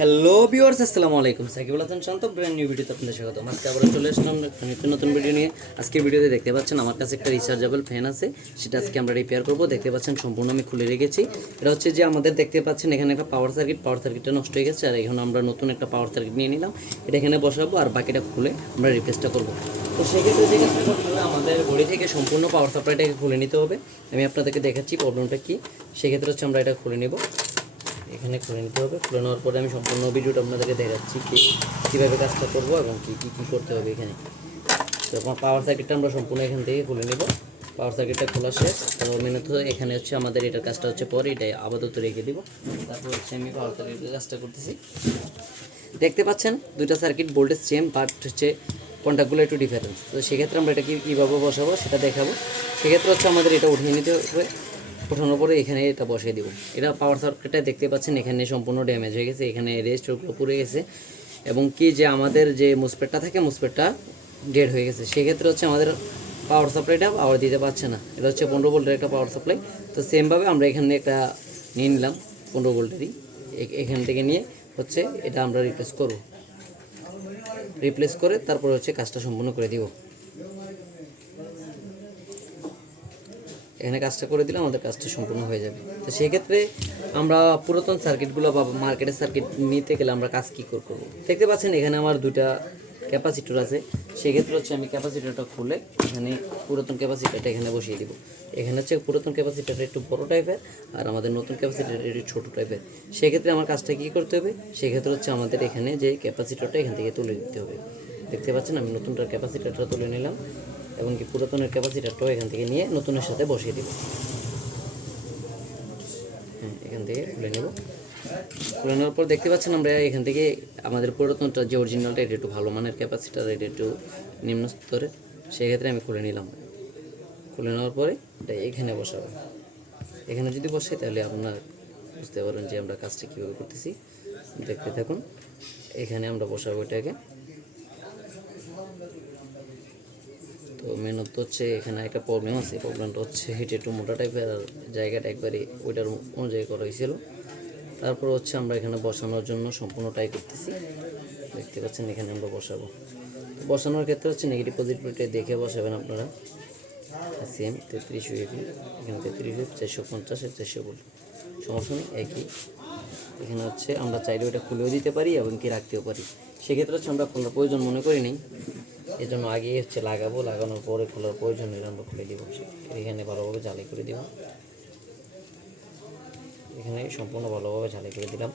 Hello viewers আসসালামু আলাইকুম। Sakibul Hasan Shanto brand new ভিডিওতে আপনাদের স্বাগত আজকে আবার চলে আসলাম একটা নতুন নতুন ভিডিও নিয়ে। আজকে ভিডিওতে দেখতে পাচ্ছেন, আমার কাছে একটা রিচার্জেবল ফ্যান আছে। সেটা আজকে আমরা রিপেয়ার করব। দেখতে পাচ্ছেন, সম্পূর্ণ আমি খুলে রেখেছি। এটা হচ্ছে যে আমাদের দেখতে পাচ্ছেন, এখানে একটা পাওয়ার সার্কিট পাওয়ার সার্কিটটা নষ্ট হয়ে গেছে। আর এখন আমরা নতুন একটা পাওয়ার সার্কিট নিয়ে নিলাম। এটা এখানে বসাবো আর বাকিটা খুলে আমরা রিপ্লেসটা করব। তো সেক্ষেত্রে যে কাজটা করতে হবে, আমাদের ঘড়ি থেকে সম্পূর্ণ পাওয়ার সাপ্লাইটাকে খুলে নিতে হবে। আমি আপনাদেরকে দেখাচ্ছি প্রবলেমটা কি। সেক্ষেত্রে হচ্ছে আমরা এটা খুলে নেব। এখানে খুলে নিতে হবে। খুলে নেওয়ার পরে আমি সম্পূর্ণ ভিডিওটা আপনাদেরকে দেখাচ্ছি কি কীভাবে কাজটা করব এবং কী কী কী করতে হবে এখানে। তো পাওয়ার সার্কিটটা আমরা সম্পূর্ণ এখান থেকে খুলে নেব। পাওয়ার সার্কিটটা খোলা শেষ। মেনে তো এখানে হচ্ছে আমাদের এটার কাজটা হচ্ছে পরে এটাই আপাতত রেখে দিব। তারপর হচ্ছে আমি পাওয়ার সার্কিটের কাজটা করতেছি। দেখতে পাচ্ছেন, দুইটা সার্কিট ভোল্টেজ সেম বাট হচ্ছে কন্ট্যাক্টগুলো একটু ডিফারেন্স তো সেক্ষেত্রে আমরা এটা কি, কীভাবে বসাবো সেটা দেখাবো। সেক্ষেত্রে হচ্ছে আমাদের এটা উঠিয়ে নিতে হবে। ওঠানোর পরে এখানে এটা বসিয়ে দিব। এটা পাওয়ার সার্কিটটা দেখতে পাচ্ছেন, এখানে সম্পূর্ণ ড্যামেজ হয়ে গেছে, এখানে রেজিস্টারগুলো পুড়ে গেছে এবং কি যে আমাদের যে মুসপেটটা থাকে মুসপেটটা ডেড হয়ে গেছে। সেক্ষেত্রে হচ্ছে আমাদের পাওয়ার সাপ্লাইটা পাওয়ার দিতে পারছে না। এটা হচ্ছে পনেরো ভোল্টের একটা পাওয়ার সাপ্লাই তো সেমভাবে আমরা এখানে একটা নিয়ে নিলাম, পনেরো ভোল্টেরই। এখান থেকে নিয়ে হচ্ছে এটা আমরা রিপ্লেস করব। রিপ্লেস করে তারপর হচ্ছে কাজটা সম্পূর্ণ করে দিব। এখানে কাজটা করে দিলে আমাদের কাজটা সম্পূর্ণ হয়ে যাবে। তো সেক্ষেত্রে আমরা পুরাতন সার্কিটগুলো বা মার্কেটের সার্কিট নিতে গেলে আমরা কাজ কী করে, করব? দেখতে পাচ্ছেন এখানে আমার দুটা ক্যাপাসিটর আছে। সেক্ষেত্রে হচ্ছে আমি ক্যাপাসিটরটা খুলে এখানে পুরাতন ক্যাপাসিটারটা এখানে বসিয়ে দিব। এখানে হচ্ছে পুরাতন ক্যাপাসিটারটা একটু বড় টাইপের আর আমাদের নতুন ক্যাপাসিটারটা একটু ছোটো টাইপের সেক্ষেত্রে আমার কাজটা কী করতে হবে? সেক্ষেত্রে হচ্ছে আমাদের এখানে যে ক্যাপাসিটরটা এখান থেকে তুলে দিতে হবে। দেখতে পাচ্ছেন আমি নতুনটার ক্যাপাসিটারটা তুলে নিলাম। এবং কি পুরাতনের ক্যাপাসিটারটাও এখান থেকে নিয়ে নতুনের সাথে বসিয়ে দিব। হ্যাঁ এখান থেকে খুলে নেব। খুলে নেওয়ার পর দেখতে পাচ্ছেন আমরা এখান থেকে আমাদের পুরাতনটা যে অরিজিনালটা এটা একটু ভালো মানের ক্যাপাসিটার এটা একটু নিম্ন স্তরে, সেক্ষেত্রে আমি খুলে নিলাম। খুলে নেওয়ার পরে এটা এখানে বসাবো। এখানে যদি বসে তাহলে আপনার বুঝতে পারবেন যে আমরা কাজটা কীভাবে করতেছি। দেখতে থাকুন, এখানে আমরা বসাবো এটাকে। তো মেনত হচ্ছে এখানে একটা প্রবলেম আছে। প্রবলেমটা হচ্ছে এটা একটু মোটা টাইপের আর জায়গাটা একবারে ওইটার অনুযায়ী করা হয়েছিল। তারপর হচ্ছে আমরা এখানে বসানোর জন্য সম্পূর্ণ ট্রাই করতেছি। দেখতে পাচ্ছেন এখানে আমরা বসাবো। বসানোর ক্ষেত্রে হচ্ছে নেগেটিভ পজিটিভটা দেখে বসাবেন আপনারা। সেম তেত্রিশ ইউএপি এখানে তেত্রিশ ইউএফ চারশো পঞ্চাশ আর চারশো বল সমস্যা নেই, একই। এখানে হচ্ছে আমরা চাইলে ওটা খুলেও দিতে পারি এবং কি রাখতেও পারি। সেক্ষেত্রে হচ্ছে আমরা খোলার প্রয়োজন মনে করি নেই। এই জন্য আগেই হচ্ছে লাগাবো, লাগানোর পরে খোলার প্রয়োজন হলে আমরা খুলে দিব এখানে ভালোভাবে ঝালাই করে দিব এখানে সম্পূর্ণ ভালোভাবে ঝালাই করে দিলাম।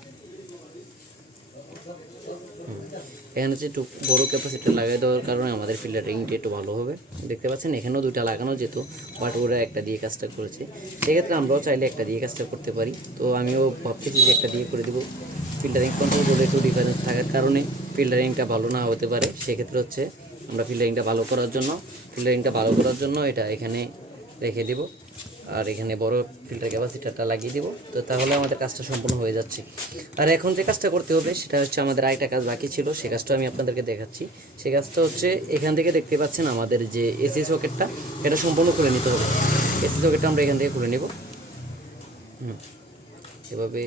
এখানে হচ্ছে একটু বড় ক্যাপাসিটি লাগিয়ে দেওয়ার কারণে আমাদের ফিল্টারিংটা একটু ভালো হবে। দেখতে পাচ্ছেন, এখানেও দুটা লাগানো যেত বাট ওরা একটা দিয়ে কাজটা করেছে। সেক্ষেত্রে আমরাও চাইলে একটা দিয়ে কাজটা করতে পারি। তো আমিও ভাবতেছি যে একটা দিয়ে করে দেবো। ফিল্টারিং কন্ট্রোল বলে একটু ডিফারেন্স থাকার কারণে ফিল্টারিংটা ভালো না হতে পারে। সেক্ষেত্রে হচ্ছে আমরা ফিল্টারিংটা ভালো করার জন্য ফিল্টারিংটা ভালো করার জন্য এটা এখানে রেখে দিব। আর এখানে বড় ফিল্টার ক্যাপাসিটারটা লাগিয়ে দিব। তো তাহলে আমাদের কাজটা সম্পূর্ণ হয়ে যাচ্ছে। আর এখন যে কাজটা করতে হবে, সেটা হচ্ছে আমাদের আরেকটা কাজ বাকি ছিল, সে কাজটা আমি আপনাদেরকে দেখাচ্ছি। সেই কাজটা হচ্ছে এখান থেকে দেখতে পাচ্ছেন আমাদের যে এসি সকেটটা এটা সম্পূর্ণ খুলে নিতে হবে। এসি সকেটটা আমরা এখান থেকে খুলে নেব। হুম। এভাবে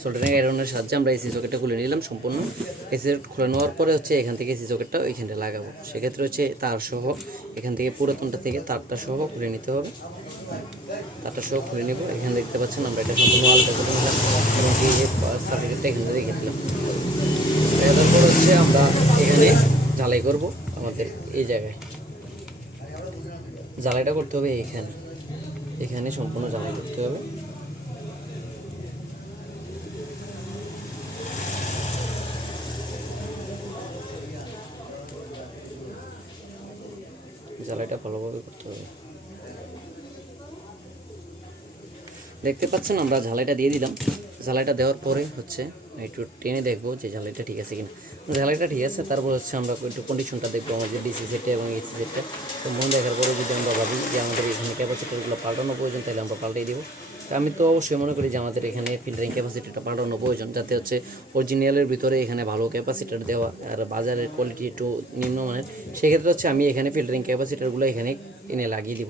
সোল্ডারিং আয়রনের সাহায্যে আমরা এসি সকেটটা খুলে নিলাম সম্পূর্ণ। এসি খুলে নেওয়ার পরে হচ্ছে এখান থেকে এসি সকেটটা ওইখানে লাগাবো। সেক্ষেত্রে হচ্ছে তার সহ এখান থেকে পুরাতনটা থেকে তারটা সহ খুলে নিতে হবে। তারটা সহ খুলে নেব। এখানে দেখতে পাচ্ছেন আমরা এটা সম্পূর্ণ আলাদা করে নিলাম এবং এই যে সার্টিফিকেটটা এখানে রেখে দিলাম। তারপর হচ্ছে আমরা এখানে ঝালাই করব আমাদের এই জায়গায়। জ্বালাইটা করতে হবে এখানে। এখানে সম্পূর্ণ জ্বালাই করতে হবে। জ্বালাইটা ভালোভাবে করতে হবে। দেখতে পাচ্ছেন, আমরা ঝালাইটা দিয়ে দিলাম। ঝালাইটা দেওয়ার পরে হচ্ছে একটু টেনে দেখব যে ঝালাইটা ঠিক আছে কিনা। ঝালাইটা ঠিক আছে, তারপর হচ্ছে আমরা একটু কন্ডিশনটা দেখব আমাদের ডিসি সেটটা এবং এসি সেটটা তো মন দেখার পরে যদি আমরা ভাবি যে আমাদের এখানে ক্যাপাসিটারগুলো পাল্টানো প্রয়োজন, তাহলে আমরা পাল্টাই দিব। আমি তো অবশ্যই মনে করি যে আমাদের এখানে ফিল্টারিং ক্যাপাসিটিটা পাল্টানো প্রয়োজন। যাতে হচ্ছে অরিজিনালের ভিতরে এখানে ভালো ক্যাপাসিটার দেওয়া আর বাজারের কোয়ালিটি একটু নিম্নমানের, সেক্ষেত্রে হচ্ছে আমি এখানে ফিল্টারিং ক্যাপাসিটারগুলো এখানে এনে লাগিয়ে দিব।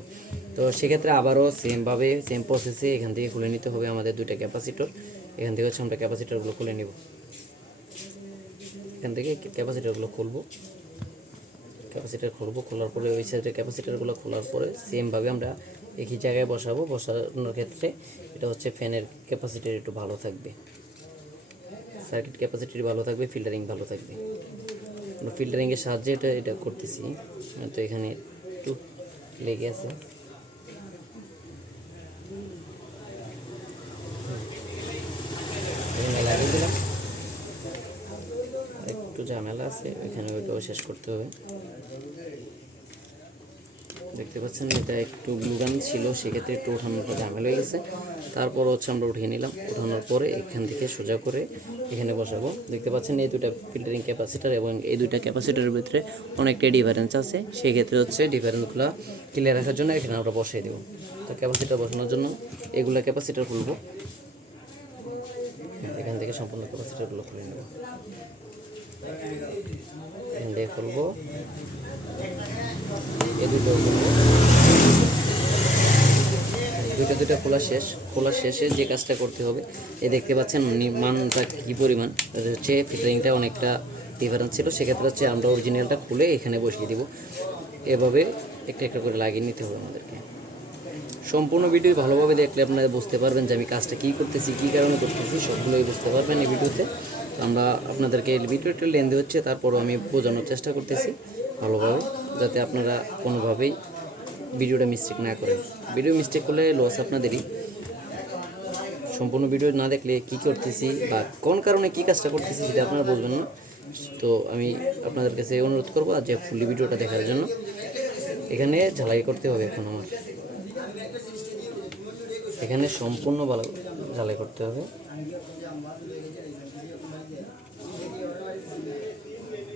তো সেক্ষেত্রে আবারও সেমভাবে সেম প্রসেসে এখান থেকে খুলে নিতে হবে আমাদের দুইটা ক্যাপাসিটর এখান থেকে হচ্ছে আমরা ক্যাপাসিটারগুলো খুলে নিব। এখান থেকে ক্যাপাসিটারগুলো খুলবো। ক্যাপাসিটার খুলবো, খোলার পরে ওই সাইডের ক্যাপাসিটারগুলো খোলার পরে সেমভাবে আমরা একই জায়গায় বসাবো, বসানোর ক্ষেত্রে এটা হচ্ছে ফ্যানের ক্যাপাসিটির একটু ভালো থাকবে। সার্কিট ক্যাপাসিটি ভালো থাকবে, ফিল্টারিং ভালো থাকবে। আমরা ফিল্টারিংয়ের সাহায্যে এটা এটা করতেছি। তো এখানে একটু লেগে আছে। একটু ঝামেলা আছে, এখানে ওইটাও শেষ করতে হবে। দেখতে পাচ্ছেন, এটা একটু গ্লুগান ছিল, সেক্ষেত্রে একটু ওঠানোটা ঝামেলা হয়ে গেছে। তারপর হচ্ছে আমরা উঠিয়ে নিলাম। ওঠানোর পরে এখান থেকে সোজা করে এখানে বসাবো। দেখতে পাচ্ছেন, এই দুটা ফিল্টারিং ক্যাপাসিটার এবং এই দুইটা ক্যাপাসিটারের ভিতরে অনেকটাই ডিফারেন্স আছে। সেই ক্ষেত্রে হচ্ছে ডিফারেন্সগুলো ক্লিয়ার রাখার জন্য এখানে আমরা বসিয়ে দেবো। তো ক্যাপাসিটার বসানোর জন্য এগুলো ক্যাপাসিটার খুলবো। এখান থেকে সম্পূর্ণ ক্যাপাসিটারগুলো খুলে নেব। থেকে খুলবো। দুটো দুটো দুটো খোলা শেষ। খোলা শেষে যে কাজটা করতে হবে এ দেখতে পাচ্ছেন নির্মাণটা কী পরিমাণ? হচ্ছে ফিটারিংটা অনেকটা ডিফারেন্স ছিল। সেক্ষেত্রে হচ্ছে আমরা অরিজিনালটা খুলে এখানে বসিয়ে দিব। এভাবে একটা একটা করে লাগিয়ে নিতে হবে আমাদেরকে। সম্পূর্ণ ভিডিও ভালোভাবে দেখলে আপনারা বুঝতে পারবেন যে আমি কাজটা কী করতেছি, কী কারণে করতেছি, সবগুলোই বুঝতে পারবেন এই ভিডিওতে। আমরা আপনাদেরকে ভিডিও একটু লেন্দি হচ্ছে, তারপরও আমি বোঝানোর চেষ্টা করতেছি ভালোভাবে, যাতে আপনারা কোনোভাবেই ভিডিওটা মিস্টেক না করেন। ভিডিও মিস্টেক করলে লস আপনাদেরই। সম্পূর্ণ ভিডিও না দেখলে কী করতেছি বা কোন কারণে কী কাজটা করতেছি সেটা আপনারা বুঝবেন না। তো আমি আপনাদের কাছে অনুরোধ করব যে ফুলি ভিডিওটা দেখার জন্য। এখানে ঝালাই করতে হবে এখন আমার। এখানে সম্পূর্ণ ভালো জ্বালাই করতে হবে।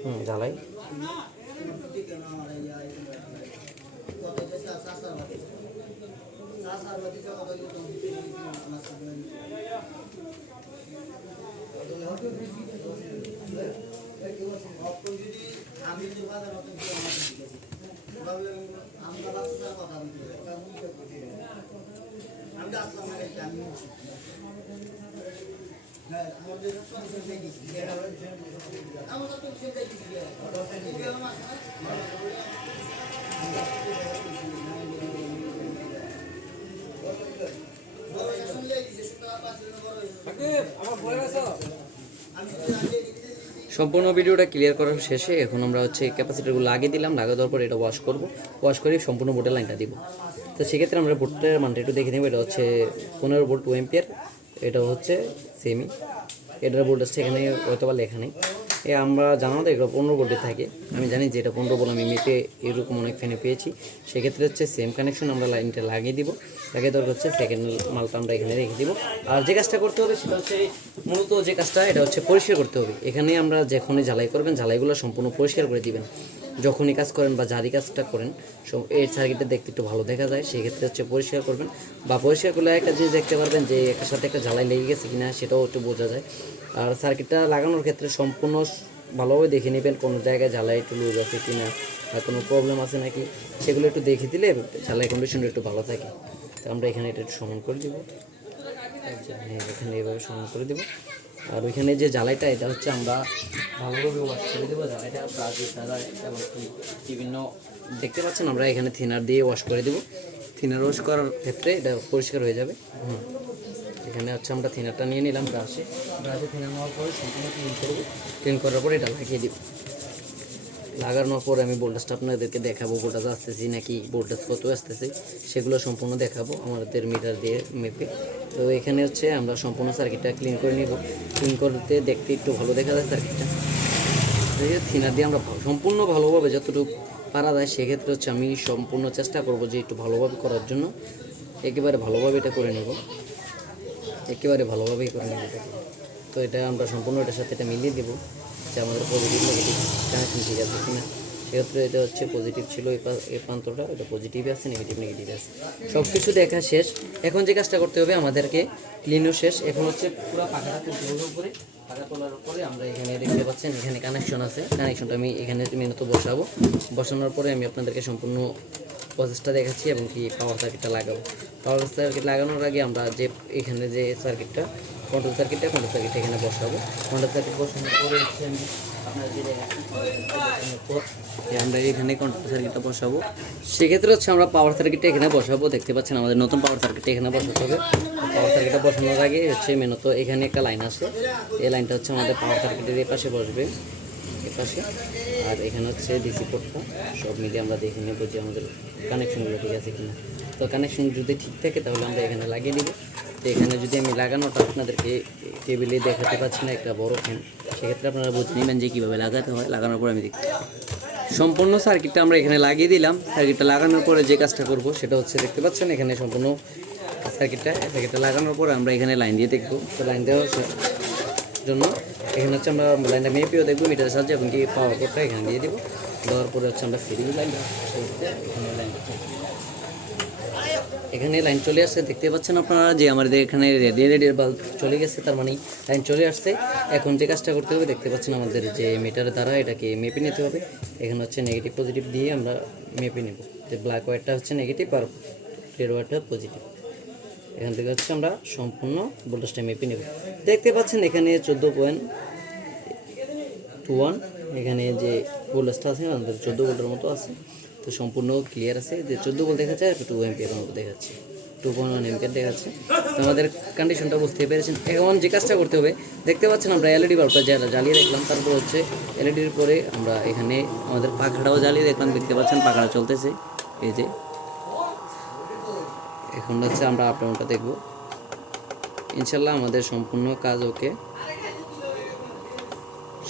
হুম ঝালাই সম্পূর্ণ ভিডিওটা ক্লিয়ার করার শেষে এখন আমরা হচ্ছে ক্যাপাসিটারগুলো লাগিয়ে দিলাম, লাগিয়ে দেওয়ার পর এটা ওয়াশ করব। ওয়াশ করে সম্পূর্ণ বোর্ডের লাইনটা দিব। তো সেক্ষেত্রে আমরা বোর্ডটার মানটা একটু দেখে নেব, এটা হচ্ছে পনেরো ভোল্ট টু এম্পিয়ার এটা হচ্ছে সেমি এটার ভোল্ট হচ্ছে এখানে হয়তো বা লেখা নেই। এ আমরা জানানো তো এগুলো পনেরো ভোল্টে থাকে। আমি জানি যে এটা পনেরো ভোল্ট আমি মেপে এরকম অনেক ফ্যানে পেয়েছি। সেক্ষেত্রে হচ্ছে সেম কানেকশন আমরা লাইনটা লাগিয়ে দিব। লাগিয়ে দেওয়ার হচ্ছে সেকেন্ড মালটা আমরা এখানে রেখে দিব। আর যে কাজটা করতে হবে সেটা হচ্ছে মূলত যে কাজটা, এটা হচ্ছে পরিষ্কার করতে হবে। এখানে আমরা যখনই ঝালাই করবেন ঝালাইগুলো সম্পূর্ণ পরিষ্কার করে দিবেন। যখনই কাজ করেন বা জারি কাজটা করেন সো এই সার্কিটটা দেখতে একটু ভালো দেখা যায়, সেক্ষেত্রে হচ্ছে পরিষ্কার করবেন। বা পরিষ্কার করলে একটা জিনিস দেখতে পারবেন যে একের সাথে একটা ঝালাই লেগে গেছে কিনা, সেটাও একটু বোঝা যায়। আর সার্কিটটা লাগানোর ক্ষেত্রে সম্পূর্ণ ভালোভাবে দেখে নেবেন কোনো জায়গায় ঝালাই একটু লুজ আছে কিনা বা কোনো প্রবলেম আছে নাকি, সেগুলো একটু দেখে দিলে ঝালাই কন্ডিশনটা একটু ভালো থাকে। তো আমরা এখানে এটা একটু সমান করে দিব। হ্যাঁ এখানে এইভাবে সমান করে দেবো। আর ওইখানে যে জ্বালাইটা এটা হচ্ছে আমরা ভালোভাবে ওয়াশ করে দেবো জ্বালাইটা ব্রাজের দ্বারা এবং বিভিন্ন দেখতে পাচ্ছেন আমরা এখানে থিনার দিয়ে ওয়াশ করে দেবো। থিনার ওয়াশ করার ক্ষেত্রে এটা পরিষ্কার হয়ে যাবে। হুম। এখানে হচ্ছে আমরা থিনারটা নিয়ে নিলাম ব্রাশে ব্রাশে থিনার নেওয়ার পরে সম্পূর্ণ ক্লিন করব ক্লিন করার পরে এটা লাগিয়ে দিব। লাগানোর পরে আমি ভোল্টেজটা আপনাদেরকে দেখাবো ভোল্টেজ আসতেছি নাকি ভোল্টেজ কত আসতেছে, সেগুলো সম্পূর্ণ দেখাবো আমাদের মিটার দিয়ে মেপে। তো এখানে হচ্ছে আমরা সম্পূর্ণ সার্কিটটা ক্লিন করে নিব। ক্লিন করতে দেখতে একটু ভালো দেখা যায় সার্কিটটা থিনার দিয়ে আমরা সম্পূর্ণ ভালোভাবে যতটুকু পারা যায়, সেক্ষেত্রে হচ্ছে আমি সম্পূর্ণ চেষ্টা করব যে একটু ভালোভাবে করার জন্য। একেবারে ভালোভাবে এটা করে নেব। একেবারে ভালোভাবেই করে নেব। তো এটা আমরা সম্পূর্ণ এটার সাথে এটা মিলিয়ে দেবো যে আমাদের পজিটিভ নেগেটিভ কানেকশন ঠিক আছে কিনা। সেক্ষেত্রে এটা হচ্ছে পজিটিভ ছিল এই প্রান্তটা, এটা পজিটিভ আছে নেগেটিভ নেগেটিভ আছে। সব কিছু দেখা শেষ। এখন যে কাজটা করতে হবে আমাদেরকে ক্লিনও শেষ। এখন হচ্ছে পুরো পাখাটা তুলতে হবে উপরে, পাখা তোলার উপরে আমরা এখানে দেখতে পাচ্ছেন এখানে কানেকশন আছে। কানেকশনটা আমি এখানে মেনত বসাবো। বসানোর পরে আমি আপনাদেরকে সম্পূর্ণ প্রসেসটা দেখাচ্ছি এবং কি পাওয়ার সার্কিটটা লাগাবো। পাওয়ার সার্কিট লাগানোর আগে আমরা যে এখানে যে সার্কিটটা কন্ট্রোল সার্কিটটা কন্ট্রোল সার্কিট এখানে বসাবো। কন্ট্রোল সার্কিট বসানোর পরে হচ্ছে আমি আমরা এখানে কন্ট্রোল সার্কিটটা বসাবো। সেক্ষেত্রে হচ্ছে আমরা পাওয়ার সার্কিটটা এখানে বসাবো। দেখতে পাচ্ছেন আমাদের নতুন পাওয়ার সার্কিটটা এখানে বসাতে হবে। পাওয়ার সার্কিটটা বসানোর আগে হচ্ছে মেনত এখানে একটা লাইন আছে। এই লাইনটা হচ্ছে আমাদের পাওয়ার সার্কিটের পাশে বসবে। এ পাশে। আর এখানে হচ্ছে ডিসি পোর্টটা সব মিলিয়ে আমরা দেখে নেব যে আমাদের কানেকশনগুলো ঠিক আছে কিনা। তো কানেকশন যদি ঠিক থাকে, তাহলে আমরা এখানে লাগিয়ে দিব। তো এখানে যদি আমি লাগানোটা আপনাদেরকে টেবিলে দেখাতে পাচ্ছি না, একটা বড় ফ্যান সেক্ষেত্রে আপনারা বুঝে নেবেন যে কীভাবে লাগাতে হয়। লাগানোর পর আমি দেখতে সম্পূর্ণ সার্কিটটা আমরা এখানে লাগিয়ে দিলাম। সার্কিটটা লাগানোর পরে যে কাজটা করব, সেটা হচ্ছে দেখতে পাচ্ছেন, এখানে সম্পূর্ণ সার্কিটটা সার্কিটটা লাগানোর পরে আমরা এখানে লাইন দিয়ে দেখব। তো লাইন দেওয়ার জন্য এখানে হচ্ছে আমরা লাইনটা মেপেও দেখব মিটারের সাহায্যে, এবং কি পাওয়ার কোডটা এখানে দিয়ে দেবো। দেওয়ার পরে হচ্ছে আমরা ফিরিং লাইন এখানে লাইন এখানে লাইন চলে আসছে। দেখতে পাচ্ছেন আপনারা যে আমাদের এখানে রেডি রেডির বাল্ব চলে গেছে, তার মানে লাইন চলে আসছে। এখন যে কাজটা করতে হবে, দেখতে পাচ্ছেন আমাদের যে মিটারের দ্বারা এটাকে মেপে নিতে হবে। এখানে হচ্ছে নেগেটিভ পজিটিভ দিয়ে আমরা মেপে নেব। যে ব্ল্যাক ওয়ারটা হচ্ছে নেগেটিভ আর রেড ওয়ারটা পজিটিভ এখান থেকে হচ্ছে আমরা সম্পূর্ণ ভোল্টেজটা মেপে নেব। দেখতে পাচ্ছেন এখানে চোদ্দ পয়েন্ট টু ওয়ান এখানে যে ভোল্টেজটা আছে, আমাদের চোদ্দ ভোল্টের মতো আছে। তো সম্পূর্ণ ক্লিয়ার আছে। যে চোদ্দ ভোল্ট দেখাচ্ছে আর টু এমপিয়ার মতো দেখাচ্ছে। টু পয়েন্ট ওয়ান এমপিয়ার দেখাচ্ছে। তো আমাদের কন্ডিশনটা বুঝতে পেরেছেন। এখন যে কাজটা করতে হবে, দেখতে পাচ্ছেন আমরা এলইডি বাল্বটা যারা জ্বালিয়ে দেখলাম, তারপর হচ্ছে এলইডির পরে আমরা এখানে আমাদের পাখাটাও জ্বালিয়ে দেখলাম। দেখতে পাচ্ছেন পাখাটা চলতেছে। এই যে। এখন হচ্ছে আমরা আপ ডাউনটা দেখব। ইনশাল্লাহ আমাদের সম্পূর্ণ কাজ ওকে।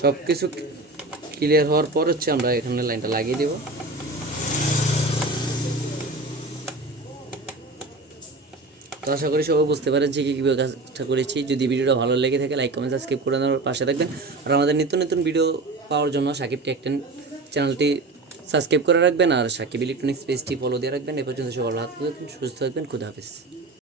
সব কিছু ক্লিয়ার হওয়ার পর হচ্ছে আমরা এখানে লাইনটা লাগিয়ে দেব। তো আশা করি সবাই বুঝতে পারেন যে কী কীভাবে কাজটা করেছি। যদি ভিডিওটা ভালো লেগে থাকে লাইক কমেন্ট সাবস্ক্রাইব করে দেওয়ার পাশে থাকবেন। আর আমাদের নিত্য নতুন ভিডিও পাওয়ার জন্য সাকিব টেকটেন চ্যানেলটি সাবস্ক্রাইব করে রাখবেন। আর সাকিব ইলেকট্রনিক্স পেজটি ফলো দিয়ে রাখবেন। এ পর্যন্ত সবার ভালো থাকবেন, সুস্থ থাকবেন। খুদা হাফিজ।